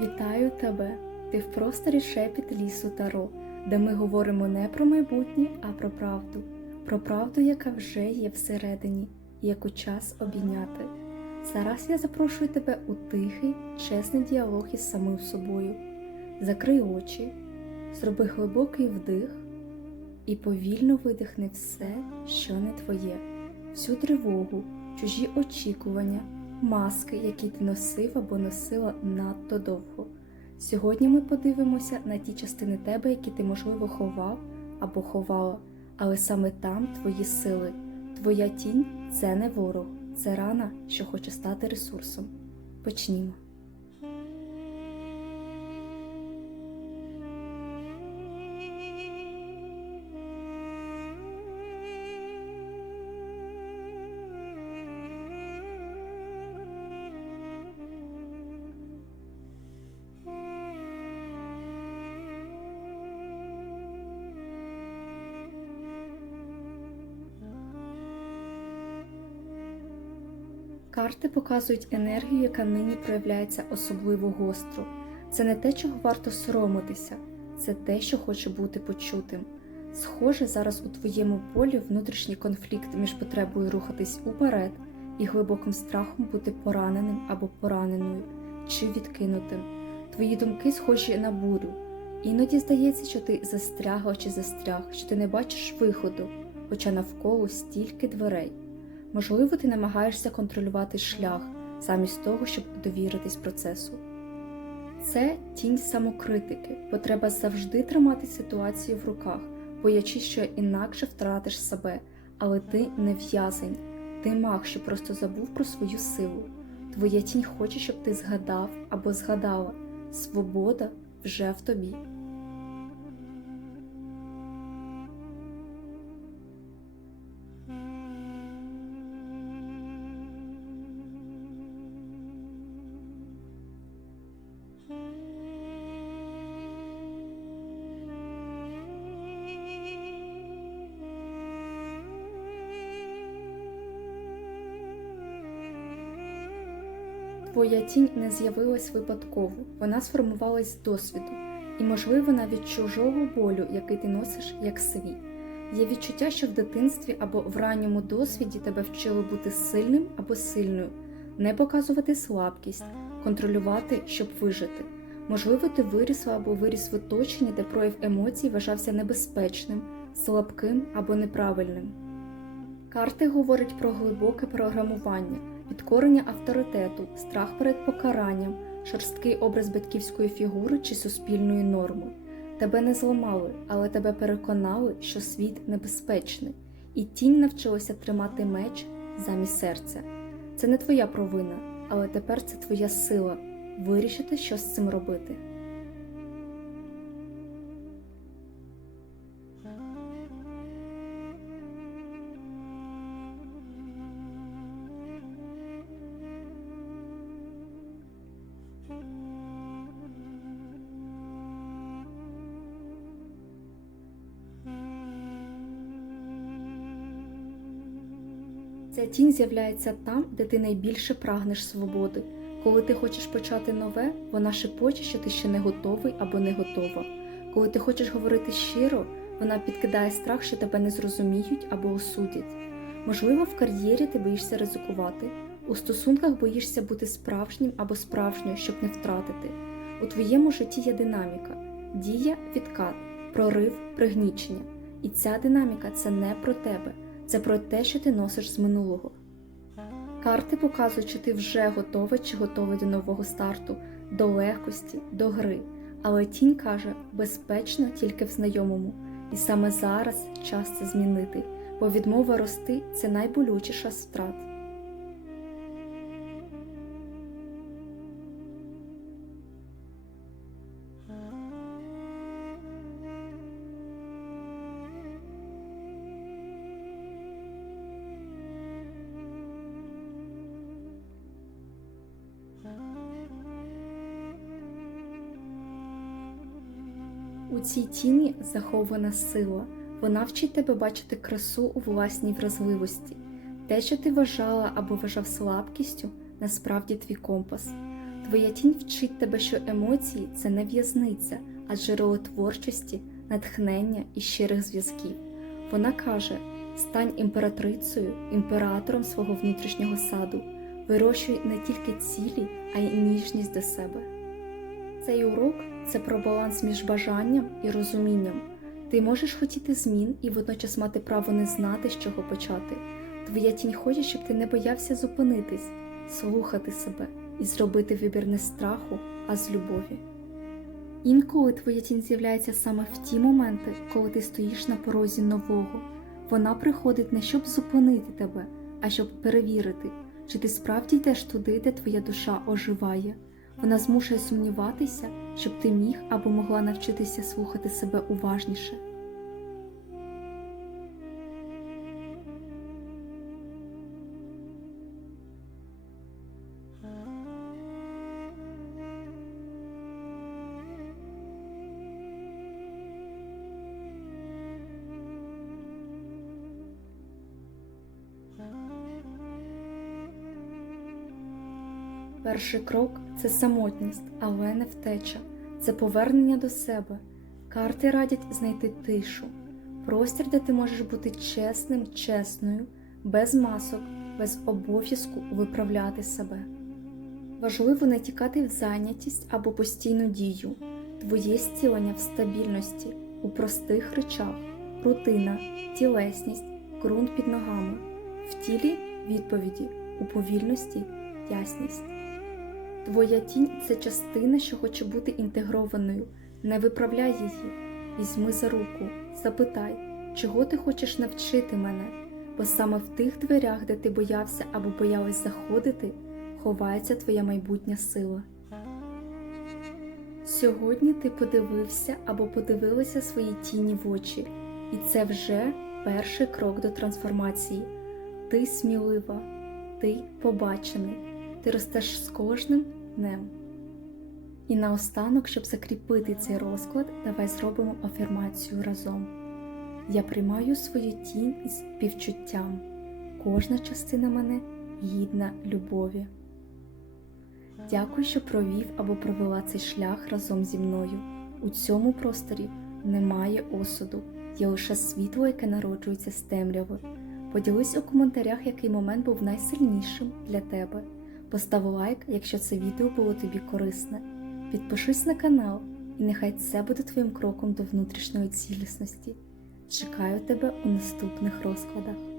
Вітаю тебе! Ти в просторі шепіт лісу Таро, де ми говоримо не про майбутнє, а про правду, про правду, яка вже є всередині, яку час обійняти. Зараз я запрошую тебе у тихий, чесний діалог із самим собою. Закрий очі, зроби глибокий вдих і повільно видихни все, що не твоє, всю тривогу, чужі очікування, маски, які ти носив або носила надто довго. Сьогодні ми подивимося на ті частини тебе, які ти, можливо, ховав або ховала, але саме там твої сили. Твоя тінь це не ворог, це рана, що хоче стати ресурсом. Почнімо. Карти показують енергію, яка нині проявляється особливо гостро. Це не те, чого варто соромитися, це те, що хоче бути почутим. Схоже, зараз у твоєму полі внутрішній конфлікт між потребою рухатись уперед і глибоким страхом бути пораненим або пораненою чи відкинутим. Твої думки схожі на бурю. Іноді здається, що ти застрягла чи застряг, що ти не бачиш виходу, хоча навколо стільки дверей. Можливо, ти намагаєшся контролювати шлях, замість того, щоб довіритись процесу. Це тінь самокритики, потреба завжди тримати ситуацію в руках, боячись, що інакше втратиш себе, але ти не в'язень, ти маг, що просто забув про свою силу. Твоя тінь хоче, щоб ти згадав або згадала. Свобода вже в тобі. Твоя тінь не з'явилась випадково, вона сформувалась з досвіду, і, можливо, навіть чужого болю, який ти носиш як свій. Є відчуття, що в дитинстві або в ранньому досвіді тебе вчили бути сильним або сильною, не показувати слабкість, контролювати, щоб вижити. Можливо, ти вирісла або виріс в оточенні, де прояв емоцій вважався небезпечним, слабким або неправильним. Карти говорять про глибоке програмування підкорення авторитету, страх перед покаранням, шорсткий образ батьківської фігури чи суспільної норми. Тебе не зламали, але тебе переконали, що світ небезпечний, і тінь навчилася тримати меч замість серця. Це не твоя провина, але тепер це твоя сила вирішити, що з цим робити. Ця тінь з'являється там, де ти найбільше прагнеш свободи. Коли ти хочеш почати нове, вона шепоче, що ти ще не готовий або не готова. Коли ти хочеш говорити щиро, вона підкидає страх, що тебе не зрозуміють або осудять. Можливо, в кар'єрі ти боїшся ризикувати, у стосунках боїшся бути справжнім або справжньою, щоб не втратити. У твоєму житті є динаміка, дія, відкат, прорив, пригнічення. І ця динаміка це не про тебе, це про те, що ти носиш з минулого. Карти показують, чи ти вже готовий чи готовий до нового старту, до легкості, до гри. Але тінь каже безпечно тільки в знайомому, і саме зараз час це змінити, бо відмова рости це найболючіша з втрат. У цій тіні захована сила. Вона вчить тебе бачити красу у власній вразливості. Те, що ти вважала або вважав слабкістю, насправді твій компас. Твоя тінь вчить тебе, що емоції це не в'язниця, а джерело творчості, натхнення і щирих зв'язків. Вона каже: стань імператрицею, імператором свого внутрішнього саду, вирощуй не тільки цілі, а й ніжність до себе. Цей урок це про баланс між бажанням і розумінням. Ти можеш хотіти змін і водночас мати право не знати, з чого почати. Твоя тінь хоче, щоб ти не боявся зупинитись, слухати себе і зробити вибір не страху, а з любові. Інколи твоя тінь з'являється саме в ті моменти, коли ти стоїш на порозі нового. Вона приходить не щоб зупинити тебе, а щоб перевірити, чи ти справді йдеш туди, де твоя душа оживає. Вона змушує сумніватися, щоб ти міг або могла навчитися слухати себе уважніше. Перший крок це самотність, але не втеча, це повернення до себе. Карти радять знайти тишу, простір, де ти можеш бути чесним, чесною, без масок, без обов'язку виправляти себе. Важливо не тікати в зайнятість або постійну дію. Твоє зцілення в стабільності, у простих речах, рутина, тілесність, ґрунт під ногами, в тілі відповіді, у повільності ясність. Твоя тінь це частина, що хоче бути інтегрованою. Не виправляй її, візьми за руку, запитай, чого ти хочеш навчити мене, бо саме в тих дверях, де ти боявся або боялась заходити, ховається твоя майбутня сила. Сьогодні ти подивився або подивилася свої тіні в очі, і це вже перший крок до трансформації. Ти смілива, ти побачений, ти ростеш з кожним днем. І наостанок, щоб закріпити цей розклад, давай зробимо афірмацію разом. Я приймаю свою тінь із співчуттям. Кожна частина мене гідна любові. Дякую, що провів або провела цей шлях разом зі мною. У цьому просторі немає осуду, є лише світло, яке народжується з темряви. Поділись у коментарях, який момент був найсильнішим для тебе. Постав лайк, якщо це відео було тобі корисне. Підпишись на канал, і нехай це буде твоїм кроком до внутрішньої цілісності. Чекаю тебе у наступних розкладах.